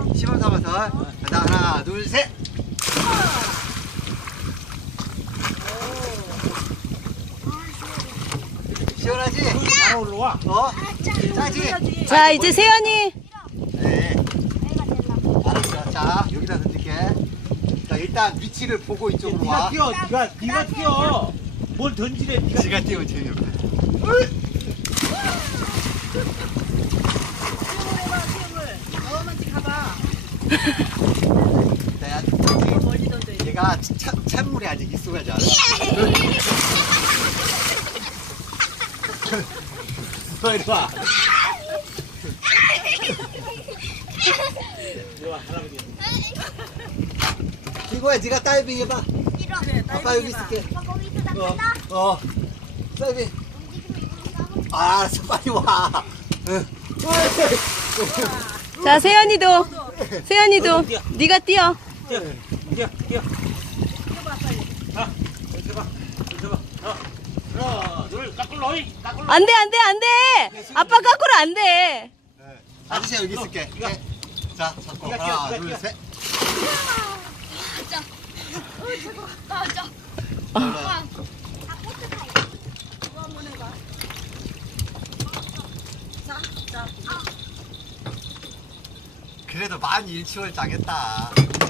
시범 삼아서. 자, 하나, 둘, 셋. 시원하지? 안 올라와. 짜지? 자, 이제 세연이. 네. 알았어. 자, 여기다 던질게. 자, 일단 위치를 보고 이쪽으로 네가 와. 뛰어. 네가 뛰어. 뭘 던지래. 네가 지가 뛰면 재미없다. 자, 얘가 찬물에 아직 익숙하지 않아. 너 이리 와. 이리 와, 할아버지. 이거야, 네가 다이빙 해봐. 아빠 여기 있을게. 어. 다이빙. 알았어, 빨리 와. 응. 자, 세연이도. 세연이도. 네가 뛰어. 뛰어. 자, 이렇게 봐. 이렇게 봐. 하나, 둘, 까꿀로. 까꿀로. 안 돼, 안 돼, 안 돼. 아빠 거꾸로 안 돼. 아저씨 여기 있을게. 네. 자, 잡고 하나, 둘, 셋. 그래도 많이 일치월장했다.